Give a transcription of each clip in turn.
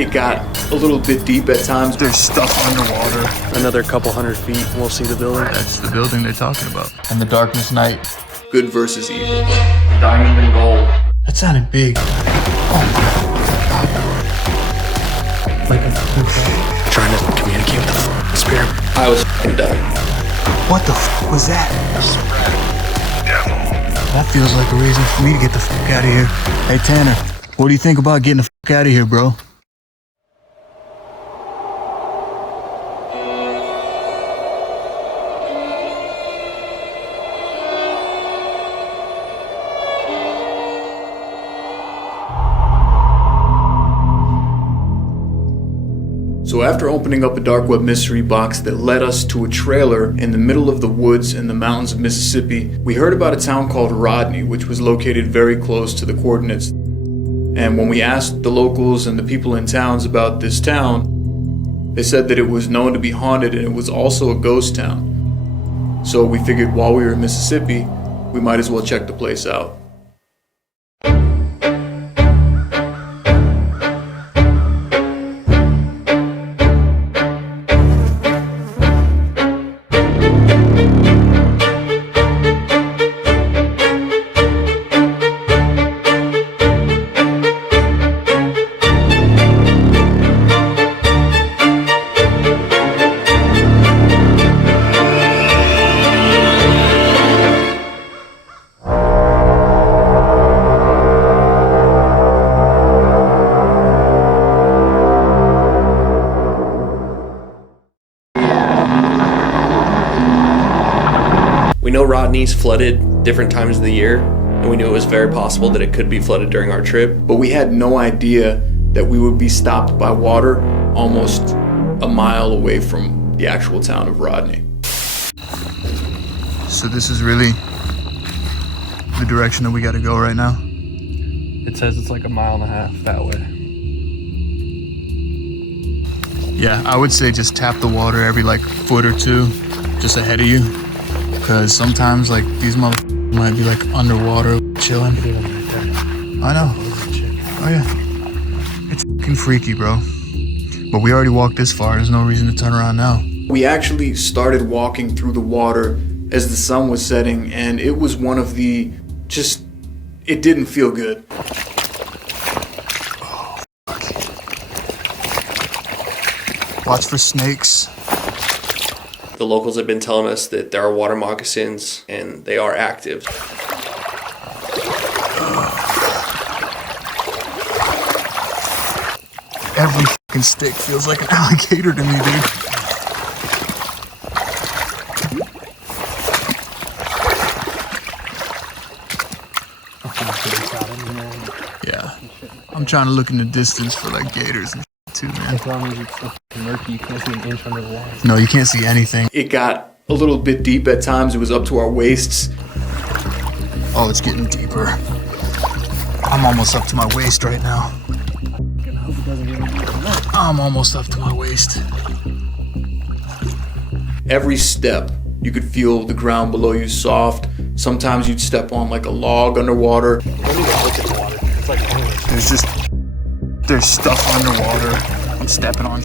It got a little bit deep at times. There's stuff underwater. Another couple hundred feet and we'll see the building. That's the building they're talking about. And the darkness night. Good versus evil. Diamond and gold. That sounded big. Oh my. Like a Trying to communicate with the spirit. I was f***ing done. What the f was that? That feels like a reason for me to get the f out of here. Hey Tanner, what do you think about getting the f out of here, bro? So after opening up a dark web mystery box that led us to a trailer in the middle of the woods in the mountains of Mississippi, we heard about a town called Rodney, which was located very close to the coordinates. And when we asked the locals and the people in towns about this town, they said that it was known to be haunted and it was also a ghost town. So we figured while we were in Mississippi, we might as well check the place out. We know Rodney's flooded different times of the year, and we knew it was very possible that it could be flooded during our trip. But we had no idea that we would be stopped by water almost a mile away from the actual town of Rodney. So this is really the direction that we gotta go right now? It says it's like a mile and a half that way. Yeah, I would say just tap the water every like foot or two just ahead of you. Because sometimes like these motherfuckers might be like underwater chilling. I know. Oh yeah. It's fucking freaky, bro. But we already walked this far. There's no reason to turn around now. We actually started walking through the water as the sun was setting, and it was one of the it didn't feel good. Oh, fuck. Watch for snakes. The locals have been telling us that there are water moccasins and they are active. Every fucking stick feels like an alligator to me, dude. Yeah. I'm trying to look in the distance for like gators and too, man. As long as it's so murky, you can't see an inch under the water. No, you can't see anything. It got a little bit deep at times. It was up to our waists. Oh, it's getting deeper. I'm almost up to my waist right now. I'm almost up to my waist. Every step, you could feel the ground below you soft. Sometimes you'd step on like a log underwater. Don't even look at the water. It's like endless. There's stuff underwater. I'm stepping on.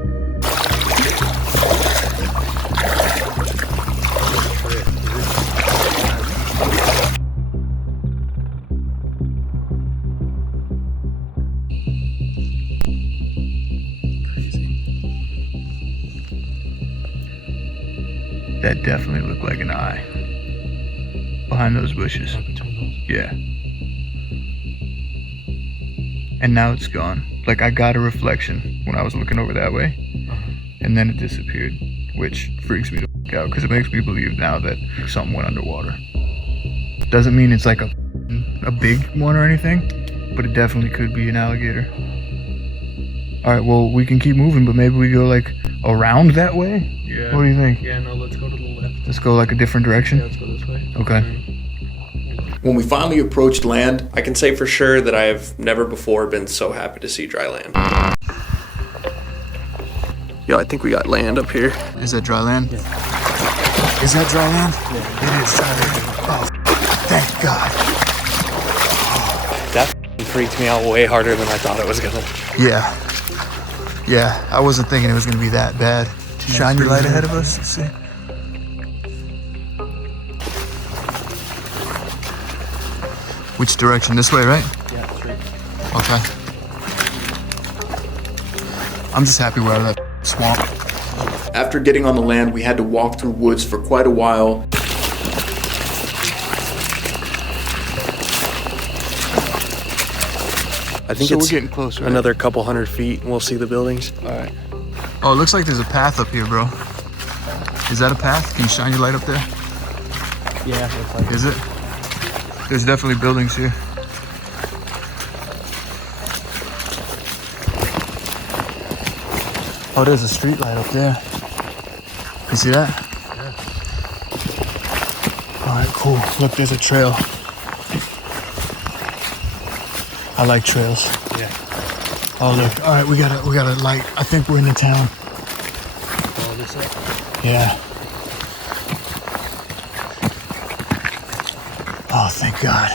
That definitely looked like an eye. Behind those bushes. Yeah. And now it's gone. Like I got a reflection when I was looking over that way. And then it disappeared. Which freaks me the f*** out because it makes me believe now that something went underwater. Doesn't mean it's like a big one or anything, but it definitely could be an alligator. Alright, well we can keep moving, but maybe we go like around that way? Yeah. What do you think? Yeah, no, let's go to the left. Let's go like a different direction? Yeah, let's go this way. Okay. When we finally approached land, I can say for sure that I have never before been so happy to see dry land. Yo, I think we got land up here. Is that dry land? Yeah. Is that dry land? Yeah. It is dry land. Oh, thank God. That freaked me out way harder than I thought it was gonna. Yeah. Yeah, I wasn't thinking it was gonna be that bad. Shine your light ahead of us. Let's see. Which direction? This way, right? Yeah, that's right. Okay. I'm just happy we're out of that swamp. After getting on the land, we had to walk through woods for quite a while. I think So it's we're getting closer. Right? another couple 100 feet and we'll see the buildings. All right. Oh, it looks like there's a path up here, bro. Is that a path? Can you shine your light up there? Yeah, looks like Is it? There's definitely buildings here. Oh, there's a street light up there. You see that? Yeah. All right, cool. Look, there's a trail. I like trails. Yeah. Oh, look. All right, we got a light. I think we're in the town. Follow this up. Yeah. Oh, thank God.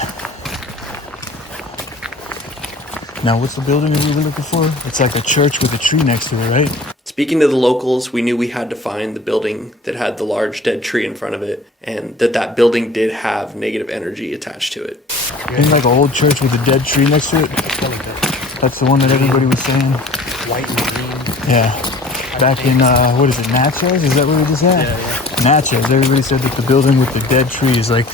Now, what's the building that we were looking for? It's like a church with a tree next to it, right? Speaking to the locals, we knew we had to find the building that had the large dead tree in front of it, and that building did have negative energy attached to it. Ain't like an old church with a dead tree next to it? That's the one that everybody was saying. White and green. Yeah. Back in, what is it, Nachos? Is that what we just had? Yeah. Nachos. Everybody said that the building with the dead tree is like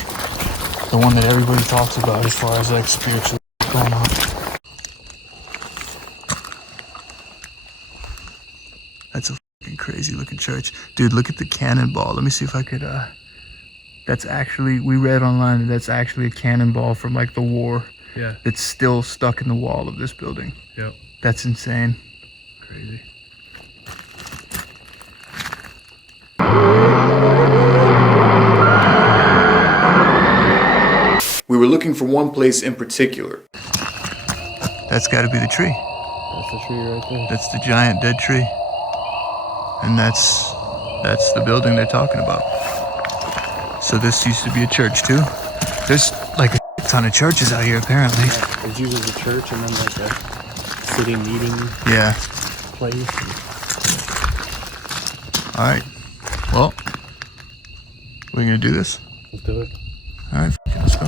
the one that everybody talks about as far as like spiritual going on. That's a fucking crazy looking church. Dude, look at the cannonball. Let me see if I could, that's actually, we read online that that's actually a cannonball from like the war. Yeah. It's still stuck in the wall of this building. Yep. That's insane. Crazy. We were looking for one place in particular. That's got to be the tree. That's the tree right there. That's the giant dead tree. And that's the building they're talking about. So this used to be a church too. There's like a ton of churches out here apparently. Yeah, it's used as a church and then like a city meeting Yeah. place. All right. Well, we're gonna do this. Let's do it. All right. Let's go.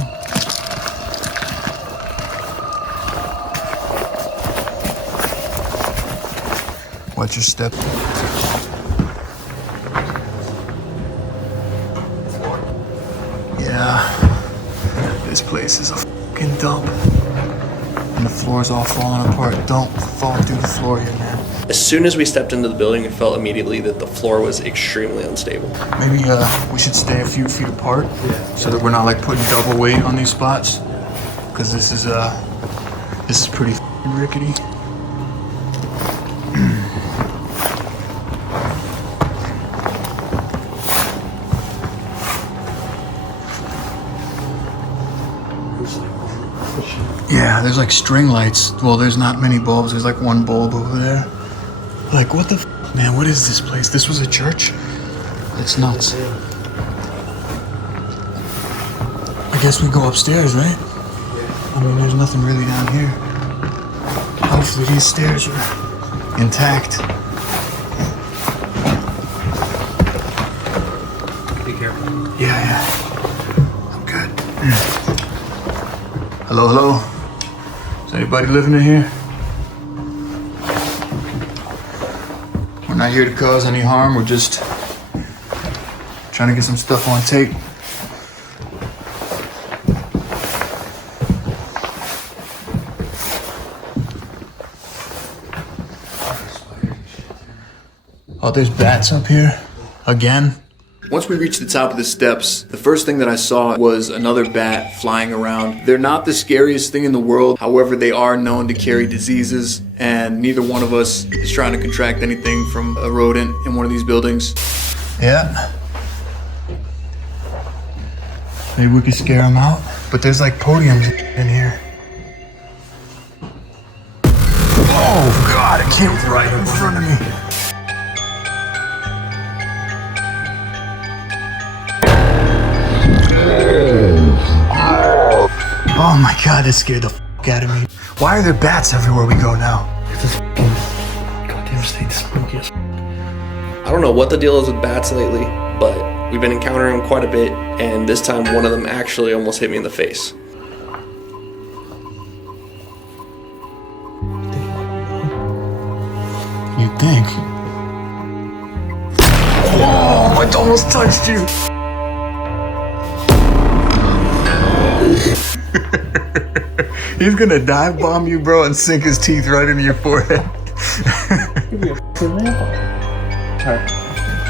Watch your step. Yeah. This place is a fucking dump. And the floor's all falling apart. Don't fall through the floor here, man. As soon as we stepped into the building, we felt immediately that the floor was extremely unstable. Maybe we should stay a few feet apart. Yeah. So that we're not like putting double weight on these spots. Cause this is pretty f***ing rickety. Yeah, there's like string lights. Well, there's not many bulbs. There's like one bulb over there. Like, what the f***, man? What is this place? This was a church? It's nuts. I guess we go upstairs, right? I mean, there's nothing really down here. Hopefully these stairs are intact. Be careful. Yeah. I'm good. Hello? Is anybody living in here? We're not here to cause any harm. We're just trying to get some stuff on tape. Oh, there's bats up here? Again? Once we reached the top of the steps, the first thing that I saw was another bat flying around. They're not the scariest thing in the world, however, they are known to carry diseases, and neither one of us is trying to contract anything from a rodent in one of these buildings. Yeah. Maybe we could scare them out. But there's like podiums in here. Oh God, it came right in front of me. Oh my God, that scared the f*** out of me. Why are there bats everywhere we go now? It's this fucking goddamn stayed spooky as I don't know what the deal is with bats lately, but we've been encountering them quite a bit, and this time one of them actually almost hit me in the face. You think? Oh, it almost touched you. He's gonna dive bomb you, bro, and sink his teeth right into your forehead. You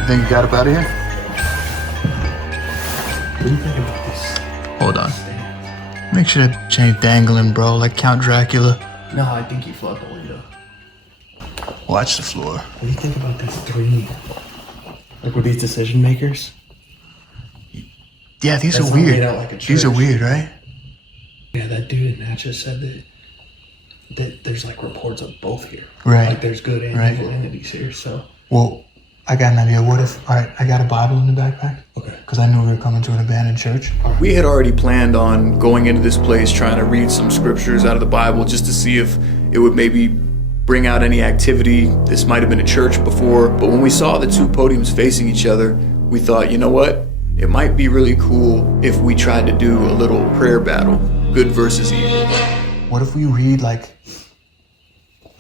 think you got up out of here? What do you think about this? Hold on. Make sure that bitch ain't dangling, bro, like Count Dracula. No, I think he flew out the window. Watch the floor. What do you think about these three? Like, were these decision makers? Yeah, these That's are not weird. laid out like a These are church. weird, right? Yeah, that dude in Natchez said that there's like reports of both here. Right. Like there's good and Right. evil entities here, so. Well, I got an idea. What if, alright, I got a Bible in the backpack. Okay. Because I knew we were coming to an abandoned church. We had already planned on going into this place trying to read some scriptures out of the Bible just to see if it would maybe bring out any activity. This might have been a church before, but when we saw the two podiums facing each other, we thought, you know what? It might be really cool if we tried to do a little prayer battle, good versus evil. What if we read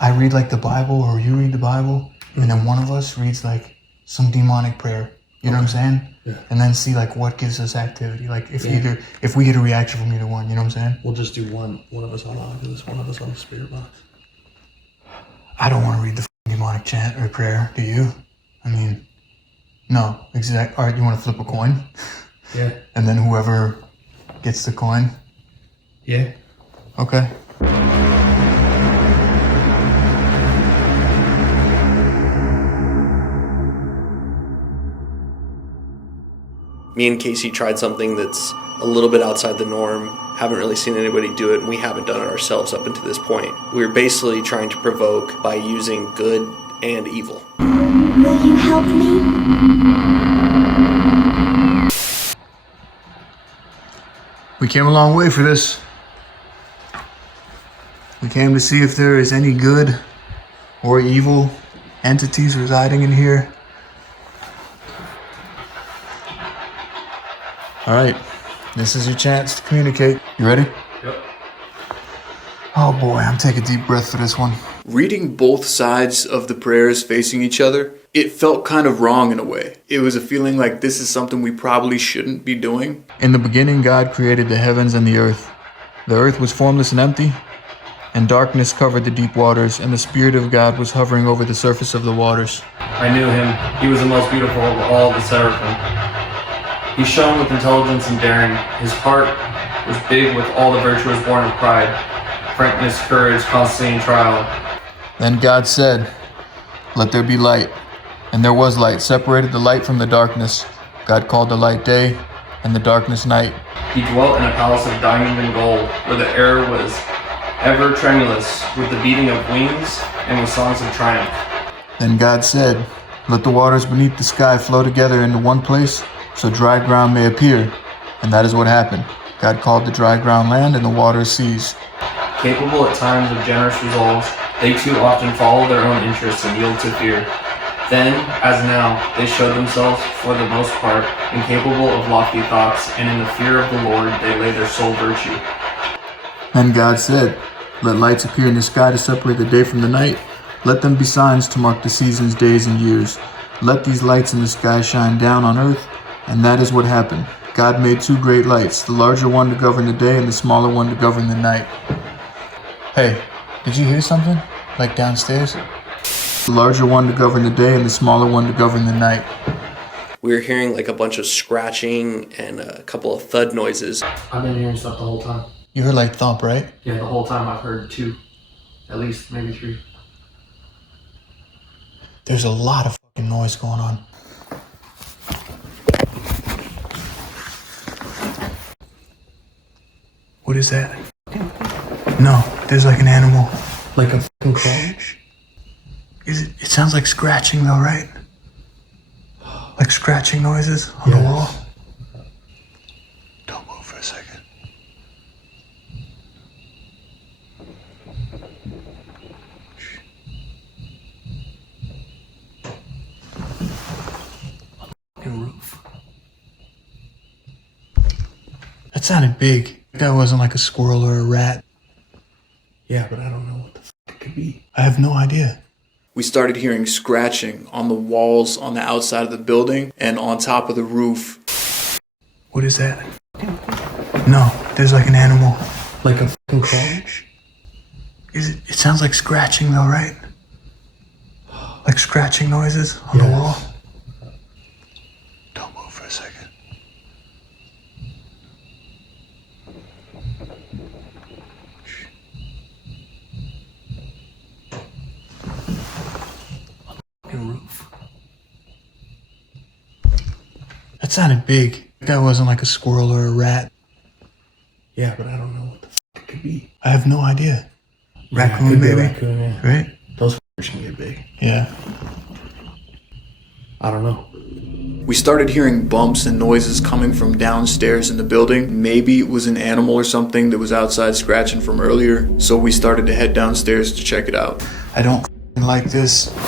I read like the Bible, or you read the Bible, and then one of us reads like some demonic prayer. You know what I'm saying? Yeah. And then see like what gives us activity. Like if we get a reaction from either one, you know what I'm saying? We'll just do one of us on Oculus, one of us on the spirit box. I don't want to read the demonic chant or prayer, do you? I mean, no, exact. All right, you want to flip a coin? Yeah. And then whoever gets the coin? Yeah. Okay. Me and Casey tried something that's a little bit outside the norm. Haven't really seen anybody do it, and we haven't done it ourselves up until this point. We were basically trying to provoke by using good and evil. Will you help me? We came a long way for this. We came to see if there is any good or evil entities residing in here. All right, this is your chance to communicate. You ready? Yep. Oh boy, I'm taking a deep breath for this one. Reading both sides of the prayers facing each other, it felt kind of wrong in a way. It was a feeling like this is something we probably shouldn't be doing. In the beginning, God created the heavens and the earth. The earth was formless and empty, and darkness covered the deep waters, and the Spirit of God was hovering over the surface of the waters. I knew him. He was the most beautiful of all the seraphim. He shone with intelligence and daring. His heart was big with all the virtues born of pride, frankness, courage, constancy, and trial. Then God said, "Let there be light." And there was light, separated the light from the darkness. God called the light day, and the darkness night. He dwelt in a palace of diamond and gold, where the air was ever tremulous with the beating of wings and with songs of triumph. Then God said, "Let the waters beneath the sky flow together into one place, so dry ground may appear." And that is what happened. God called the dry ground land and the waters seas. Capable at times of generous resolves, they too often follow their own interests and yield to fear. Then, as now, they showed themselves, for the most part, incapable of lofty thoughts, and in the fear of the Lord they lay their sole virtue. Then God said, "Let lights appear in the sky to separate the day from the night. Let them be signs to mark the seasons, days, and years. Let these lights in the sky shine down on earth." And that is what happened. God made two great lights, the larger one to govern the day and the smaller one to govern the night. Hey, did you hear something? Like downstairs? The larger one to govern the day and the smaller one to govern the night. We were hearing like a bunch of scratching and a couple of thud noises. I've been hearing stuff the whole time. You heard like thump, right? Yeah, the whole time I've heard two. At least, maybe three. There's a lot of fucking noise going on. What is that? No, there's like an animal. Like a fucking crawl? It sounds like scratching though, right? Like scratching noises on the wall. Don't move for a second. sounded big. That wasn't like a squirrel or a rat. Yeah, but I don't know what the it could be. I have no idea. We started hearing scratching on the walls on the outside of the building and on top of the roof. What is that? No, there's like an animal. Like a fucking crawl? Is it? It sounds like scratching though, right? Like scratching noises on the wall. Don't move for a second. Roof. That sounded big. That wasn't like a squirrel or a rat. Yeah, but I don't know what the it could be. I have no idea. Yeah, Raccoon, it could be a maybe? raccoon, yeah. Right? Those can get big. Yeah. I don't know. We started hearing bumps and noises coming from downstairs in the building. Maybe it was an animal or something that was outside scratching from earlier, so we started to head downstairs to check it out. I don't like this. I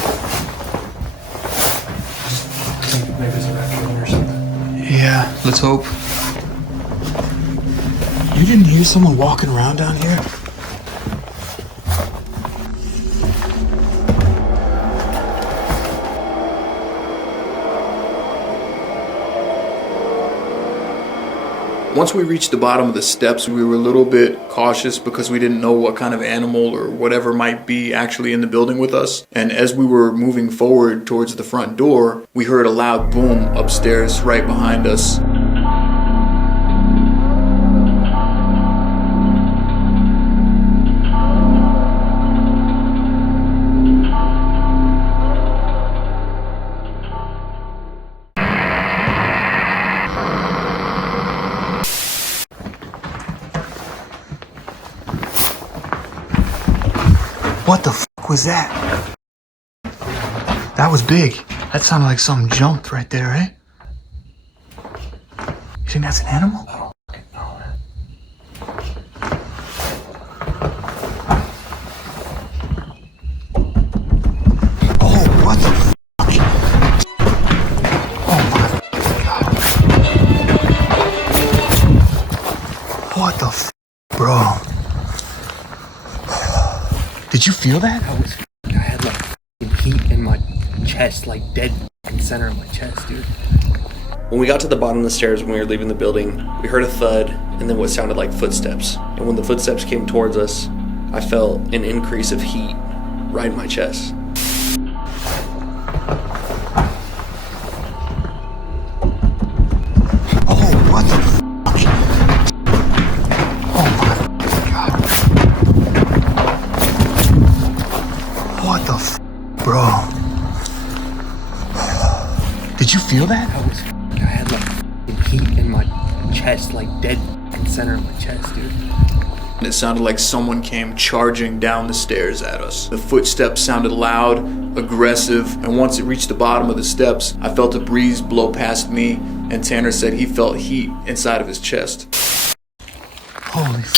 think maybe it's a raccoon or something. Yeah, let's hope. You didn't hear someone walking around down here? Once we reached the bottom of the steps, we were a little bit cautious because we didn't know what kind of animal or whatever might be actually in the building with us. And as we were moving forward towards the front door, we heard a loud boom upstairs right behind us. What the fuck was that? That was big. That sounded like something jumped right there, right? You think that's an animal? I don't fucking know, man. Oh, what the fuck? Oh my god. What the fuck, bro? Did you feel that? I had like heat in my chest, like dead center of my chest, dude. When we got to the bottom of the stairs when we were leaving the building, we heard a thud and then what sounded like footsteps. And when the footsteps came towards us, I felt an increase of heat right in my chest. Oh, what the fuck? Oh my god. What the fuck, bro? Did you feel that? I had like heat in my chest, like dead center of my chest, dude. And it sounded like someone came charging down the stairs at us. The footsteps sounded loud, aggressive, and once it reached the bottom of the steps, I felt a breeze blow past me, and Tanner said he felt heat inside of his chest. Holy f***.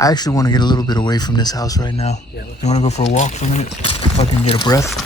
I actually want to get a little bit away from this house right now. Yeah, You want to go for a walk for a minute? If I can get a breath.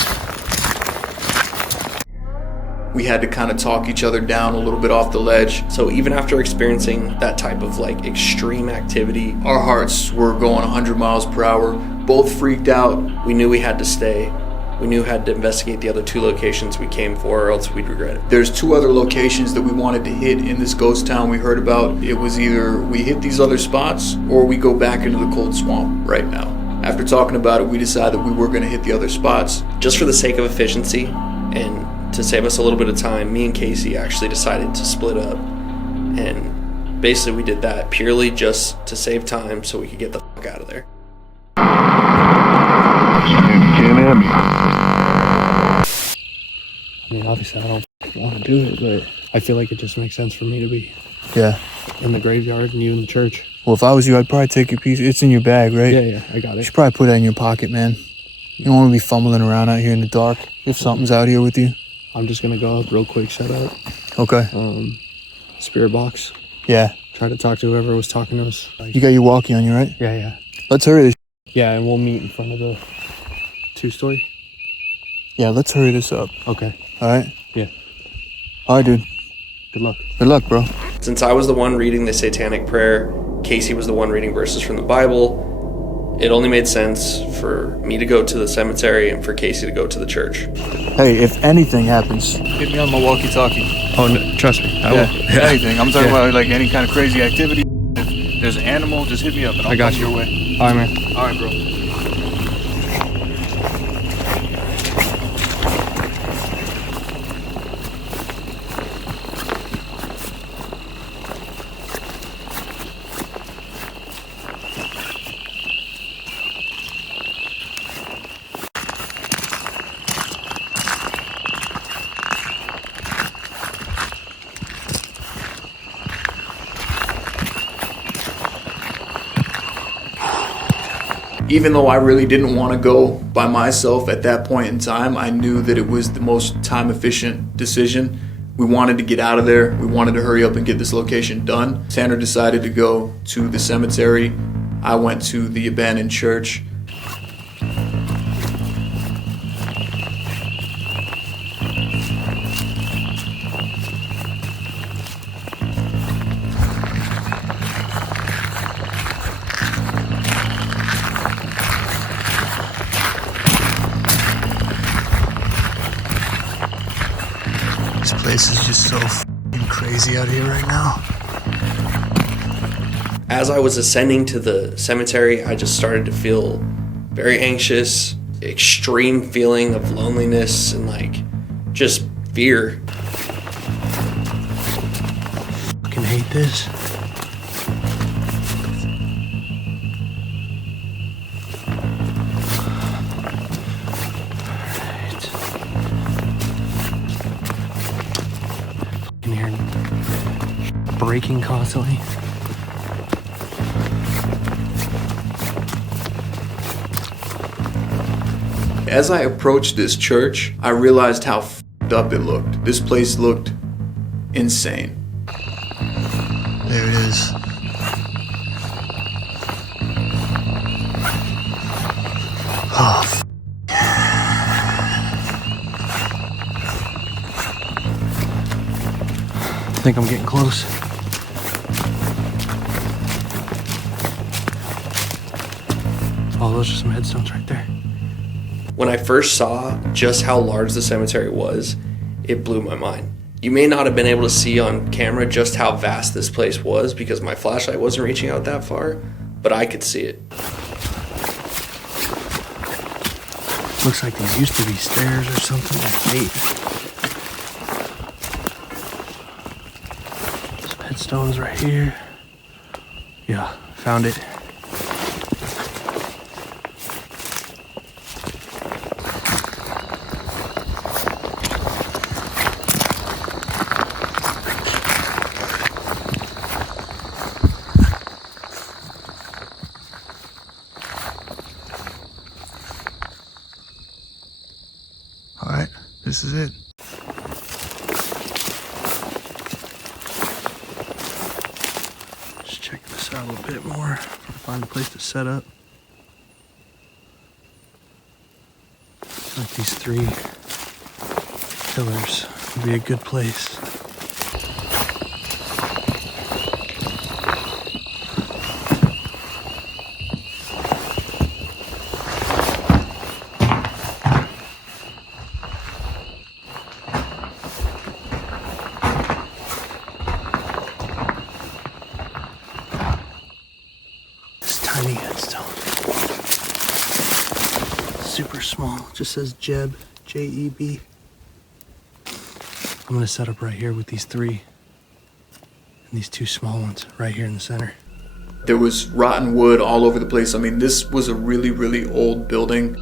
We had to kind of talk each other down a little bit off the ledge. So even after experiencing that type of like extreme activity, Our hearts were going 100 miles per hour, both freaked out. we knew we had to stay. We knew we had to investigate the other two locations we came for, or else we'd regret it. There's two other locations that we wanted to hit in this ghost town we heard about. It was either we hit these other spots or we go back into the cold swamp right now. After talking about it, we decided we were going to hit the other spots. Just for the sake of efficiency and to save us a little bit of time, me and Casey actually decided to split up. And basically we did that purely just to save time so we could get the fuck out of there. I mean, obviously I don't want to do it, but I feel like it just makes sense for me to be Yeah. in the graveyard and you in the church. Well, if I was you, I'd probably take your piece. It's in your bag, right? Yeah, I got You it. should probably put that in your pocket, man. You don't want to be fumbling around out here in the dark if something's out here with you. I'm just gonna go up real quick, shout out. Okay. Spirit box. Yeah. Try to talk to whoever was talking to us. You got your walkie on you, right? Yeah. Let's hurry this. Yeah, and we'll meet in front of the 2-story. Yeah, let's hurry this up. Okay. All right? Yeah. All right, dude. Good luck. Good luck, bro. Since I was the one reading the satanic prayer, Casey was the one reading verses from the Bible, it only made sense for me to go to the cemetery and for Casey to go to the church. Hey, if anything happens, hit me on my walkie-talkie. Oh, no, trust me. I Yeah, will. if anything. I'm talking Yeah. about like any kind of crazy activity. If there's an animal, just hit me up and I'll I got come you. your way. All right, man. All right, bro. Even though I really didn't want to go by myself at that point in time, I knew that it was the most time efficient decision. We wanted to get out of there. We wanted to hurry up and get this location done. Tanner decided to go to the cemetery. I went to the abandoned church. This place is just so f***ing crazy out here right now. As I was ascending to the cemetery, I just started to feel very anxious, extreme feeling of loneliness and like just fear. Fucking hate this. Alright. Fucking hearing breaking constantly. As I approached this church, I realized how f***ed up it looked. This place looked insane. There it is. Oh, f- I think I'm getting close. Oh, those are some headstones right there. When I first saw just how large the cemetery was, it blew my mind. You may not have been able to see on camera just how vast this place was because my flashlight wasn't reaching out that far, but I could see it. Looks like these used to be stairs or something. Like some headstones right here. Yeah, found it. all right, this is it. Just check this out a little bit more. Find a place to set up. Like these three pillars would be a good place. Tiny headstone. Super small. Just says Jeb. J-E-B. I'm gonna set up right here with these three. And these two small ones right here in the center. There was rotten wood all over the place. I mean, this was a really, really old building.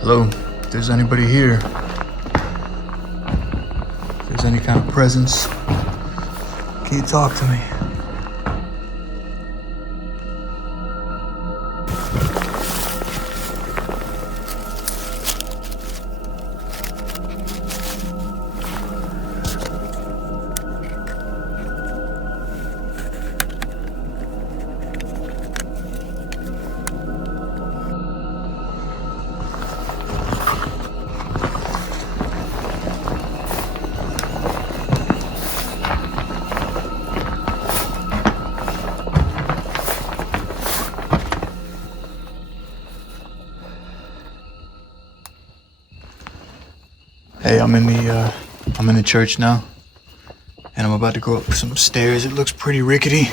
Hello, if there's anybody here, if there's any kind of presence, can you talk to me? I'm in the church now, and I'm about to go up some stairs. It looks pretty rickety.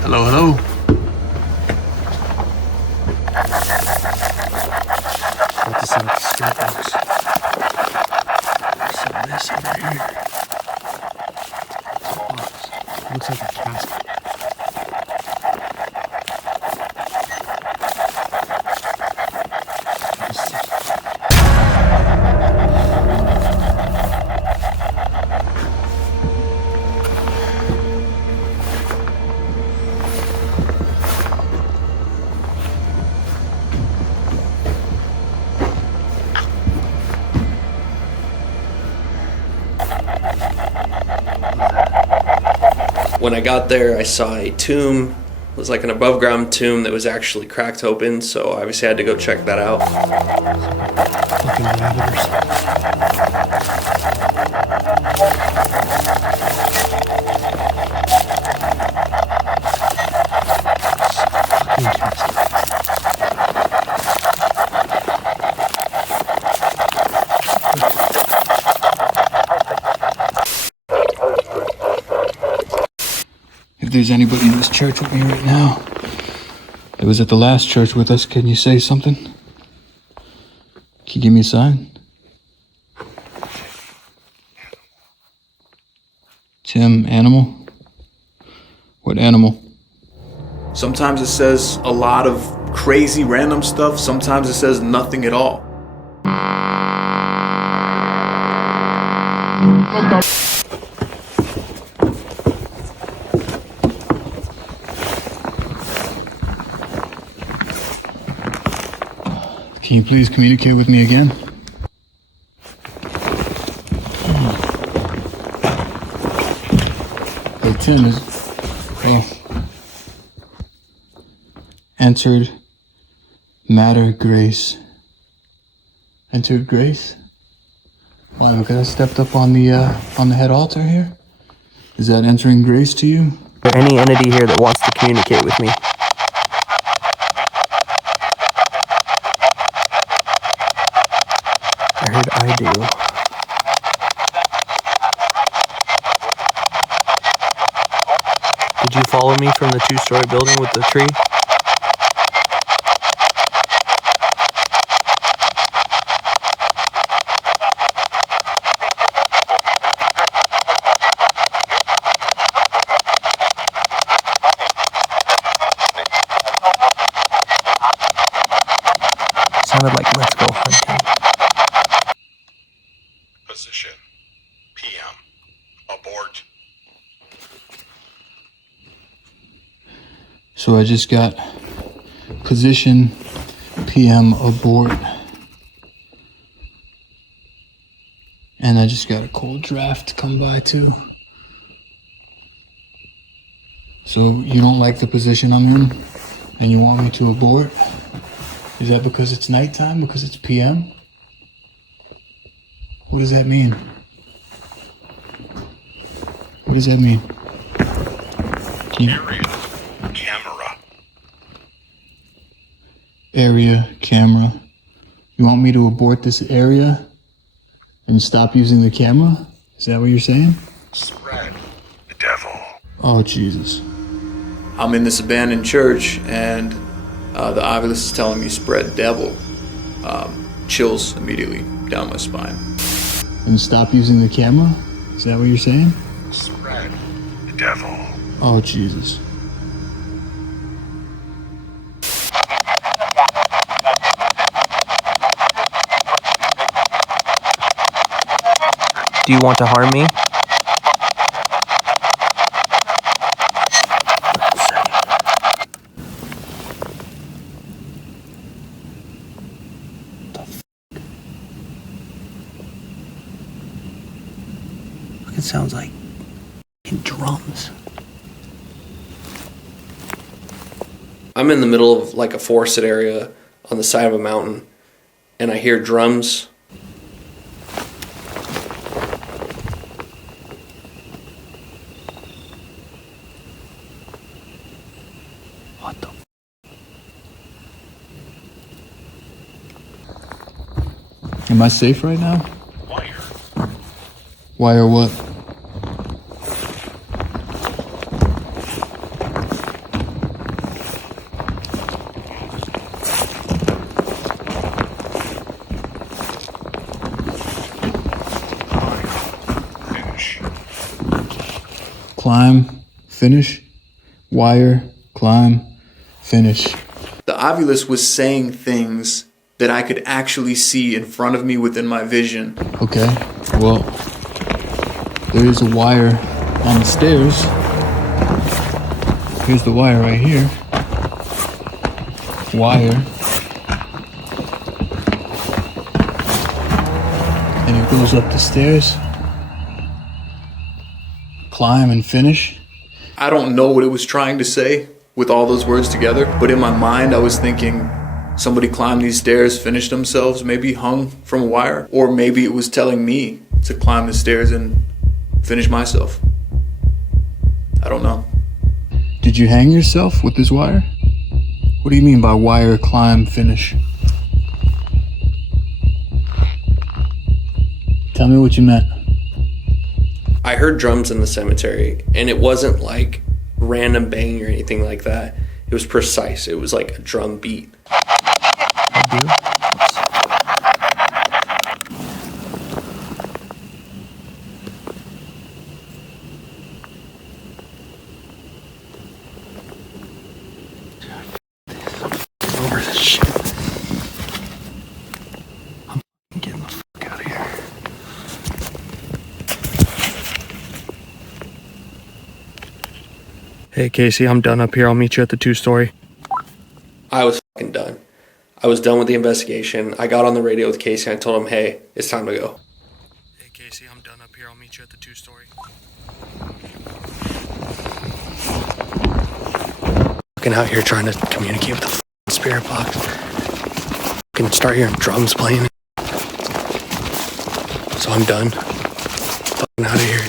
Hello, hello. About to set up the spirit box. Set this over here. Box. Looks like a casket. When I got there, I saw a tomb. It was like an above ground tomb that was actually cracked open, so obviously I had to go check that out. Fucking rabbiters. Fucking casket. If there's anybody in this church with me right now that was at the last church with us, can you say something? Can you give me a sign? Tim, animal? What animal? Sometimes it says a lot of crazy random stuff, sometimes it says nothing at all. Can you please communicate with me again? Hey, Tim is... Oh. Entered matter grace. Entered grace? Why, because I stepped up on the head altar here? Is that entering grace to you? Any entity here that wants to communicate with me. I heard I do. Did you follow me from the 2-story building with the tree? Sounded like let's go hunting. Position PM. Abort. So I just got position PM abort. And I just got a cold draft to come by too. So you don't like the position I'm in and you want me to abort? Is that because it's nighttime? Because it's PM? What does that mean? What does that mean? Area. Camera. Area, camera. You want me to abort this area and stop using the camera? Is that what you're saying? Spread. The devil. Oh, Jesus. I'm in this abandoned church, and the obelisk is telling me spread devil. Chills immediately down my spine. And stop using the camera? Is that what you're saying? Spread. The devil. Oh, Jesus. Do you want to harm me? It sounds like drums. I'm in the middle of like a forested area on the side of a mountain, and I hear drums. Am I safe right now? Wire. Wire what? Finish. Climb, finish, wire, climb, finish. The Ovilus was saying things that I could actually see in front of me within my vision. Okay, well, there is a wire on the stairs. Here's the wire right here. Wire. And it goes up the stairs. Climb and finish. I don't know what it was trying to say with all those words together, but in my mind I was thinking somebody climbed these stairs, finished themselves, maybe hung from a wire, or maybe it was telling me to climb the stairs and finish myself. I don't know. Did you hang yourself with this wire? What do you mean by wire, climb, finish? Tell me what you meant. I heard drums in the cemetery, and it wasn't like random banging or anything like that. It was precise. It was like a drum beat. I do. Over this shit. I'm getting the fuck out of here. Hey Casey, I'm done up here. I'll meet you at the 2-story. I was fucking done. I was done with the investigation. I got on the radio with Casey and I told him, hey, it's time to go. Hey Casey, I'm done up here. I'll meet you at the 2-story. Fucking out here trying to communicate with the fucking spirit box. Fucking start hearing drums playing. So I'm done. Fucking out of here.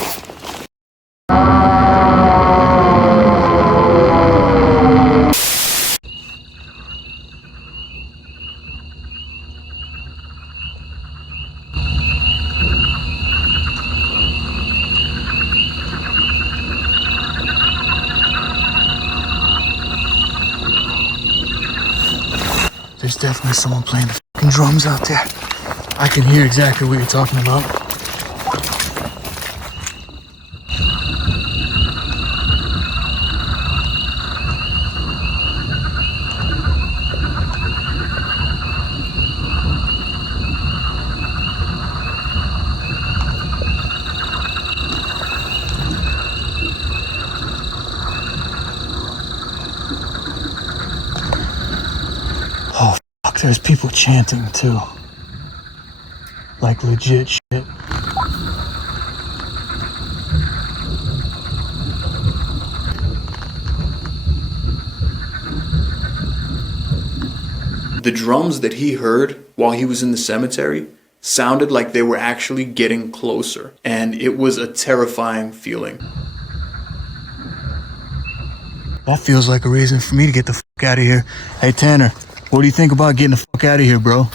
There's definitely someone playing the fucking drums out there. I can hear exactly what you're talking about. Oh, fuck, there's people chanting too. Like legit shit. The drums that he heard while he was in the cemetery sounded like they were actually getting closer, and it was a terrifying feeling. That feels like a reason for me to get the fuck out of here. Hey Tanner, what do you think about getting the fuck out of here, bro?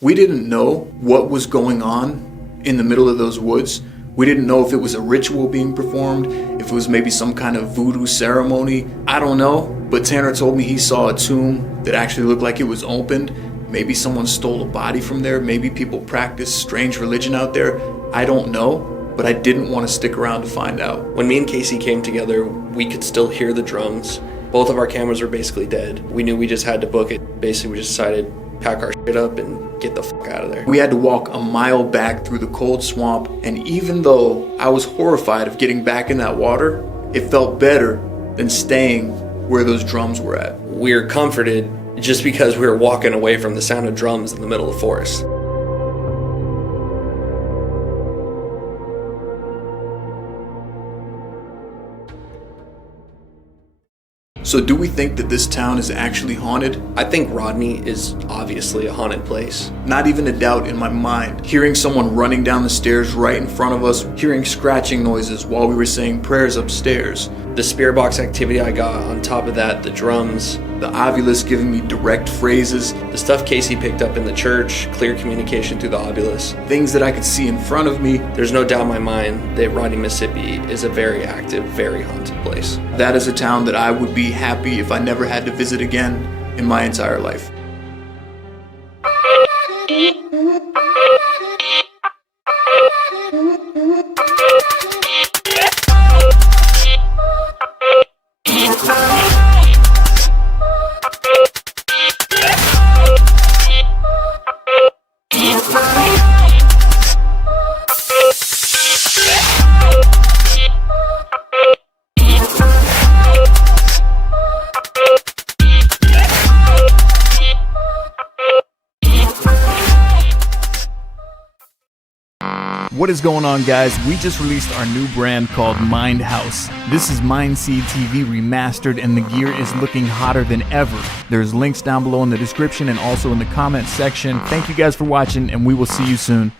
We didn't know what was going on in the middle of those woods. We didn't know if it was a ritual being performed, if it was maybe some kind of voodoo ceremony. I don't know, but Tanner told me he saw a tomb that actually looked like it was opened. Maybe someone stole a body from there. Maybe people practice strange religion out there. I don't know. but I didn't want to stick around to find out. When me and Casey came together, we could still hear the drums. Both of our cameras were basically dead. We knew we just had to book it. Basically, we just decided pack our shit up and get the fuck out of there. We had to walk a mile back through the cold swamp, and even though I was horrified of getting back in that water, it felt better than staying where those drums were at. We're comforted just because we were walking away from the sound of drums in the middle of the forest. So do we think that this town is actually haunted? I think Rodney is obviously a haunted place. Not even a doubt in my mind. Hearing someone running down the stairs right in front of us, hearing scratching noises while we were saying prayers upstairs. The spirit box activity I got, on top of that, the drums, the Ovilus giving me direct phrases, the stuff Casey picked up in the church, clear communication through the Ovilus. things that I could see in front of me. There's no doubt in my mind that Rodney, Mississippi is a very active, very haunted place. That is a town that I would be happy if I never had to visit again in my entire life. What is going on, guys? We just released our new brand called Mind House. This is MindSeed TV remastered, and the gear is looking hotter than ever. There's links down below in the description and also in the comment section. Thank you guys for watching, and we will see you soon.